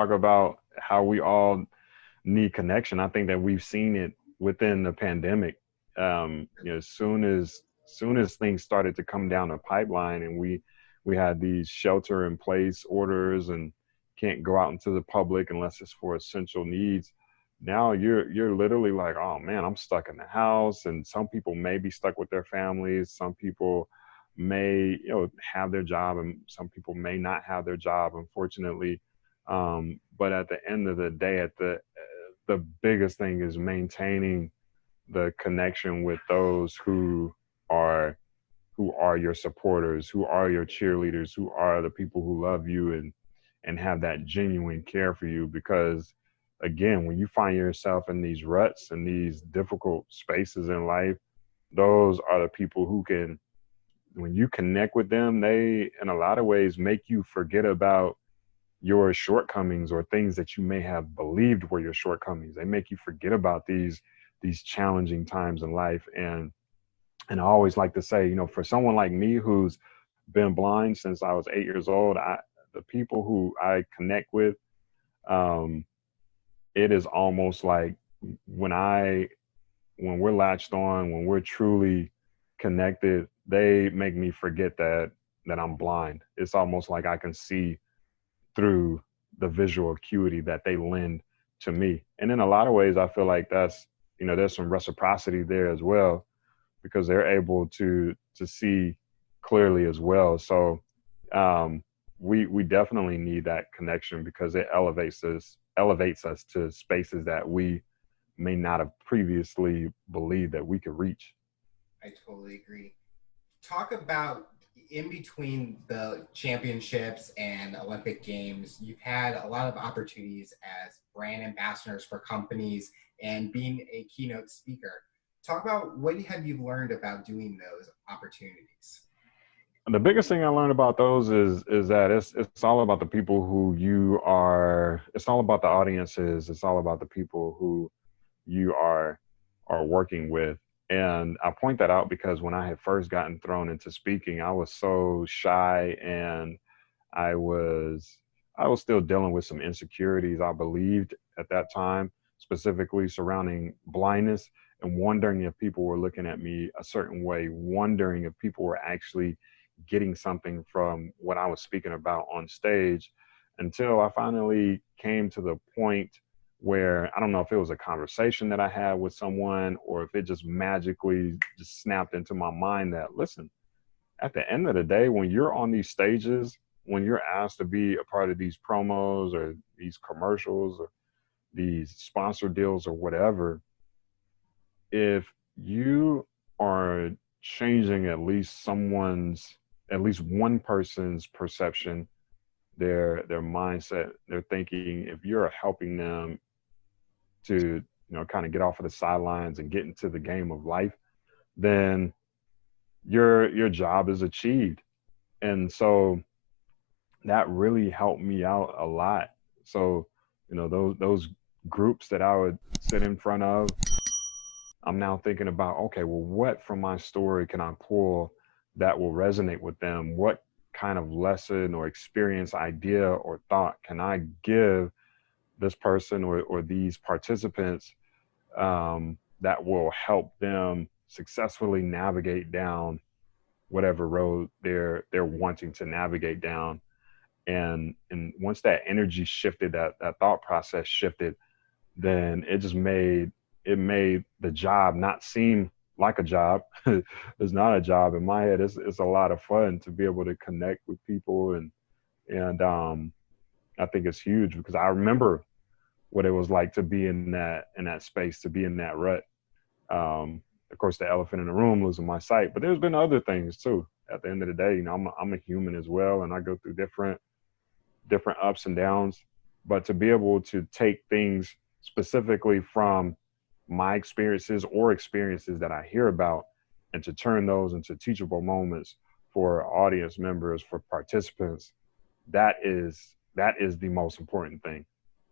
talk about how we all need connection. I think that we've seen it within the pandemic. As soon as things started to come down the pipeline, and we had these shelter in place orders and can't go out into the public unless it's for essential needs. Now you're literally like, oh man, I'm stuck in the house. And some people may be stuck with their families. Some people may have their job, and some people may not have their job, unfortunately. But at the end of the day, at the biggest thing is maintaining the connection with those are who are your supporters, who are your cheerleaders, who are the people who love you and have that genuine care for you. Because again, when you find yourself in these ruts and these difficult spaces in life, those are the people who can, when you connect with them, they in a lot of ways make you forget about your shortcomings or things that you may have believed were your shortcomings. They make you forget about these challenging times in life. And I always like to say, for someone like me who's been blind since I was 8 years old, the people who I connect with, um, it is almost like when I when we're latched on, when we're truly connected, they make me forget that I'm blind. It's almost like I can see through the visual acuity that they lend to me. And in a lot of ways, I feel like there's some reciprocity there as well, because they're able to see clearly as well. So um, we definitely need that connection, because it elevates us to spaces that we may not have previously believed that we could reach. I totally agree. Talk about in between the championships and Olympic Games, you've had a lot of opportunities as brand ambassadors for companies and being a keynote speaker. Talk about what have you learned about doing those opportunities? The biggest thing I learned about those is that it's all about the people who you are. It's all about the audiences. It's all about the people who you are working with. And I point that out because when I had first gotten thrown into speaking, I was so shy, and I was I was still dealing with some insecurities, I believed, at that time, specifically surrounding blindness, and wondering if people were looking at me a certain way, wondering if people were actually getting something from what I was speaking about on stage, until I finally came to the point where I don't know if it was a conversation that I had with someone, or if it just magically just snapped into my mind that, listen, at the end of the day, when you're on these stages, when you're asked to be a part of these promos or these commercials or these sponsor deals or whatever, if you are changing at least one person's perception, their mindset, their thinking, if you're helping them to kind of get off of the sidelines and get into the game of life, then your job is achieved. And so that really helped me out a lot. So, those groups that I would sit in front of, I'm now thinking about, okay, well, what from my story can I pull that will resonate with them? What kind of lesson or experience, idea, or thought can I give this person or these participants, that will help them successfully navigate down whatever road they're wanting to navigate down. And once that energy shifted, that thought process shifted, then it made the job not seem like a job. It's not a job in my head. It's a lot of fun to be able to connect with people, and I think it's huge, because I remember what it was like to be in that space, to be in that rut. Of course, the elephant in the room, losing my sight, but there's been other things too. At the end of the day, I'm a human as well, and I go through different ups and downs. But to be able to take things specifically from my experiences or experiences that I hear about, and to turn those into teachable moments for audience members, for participants, that is the most important thing.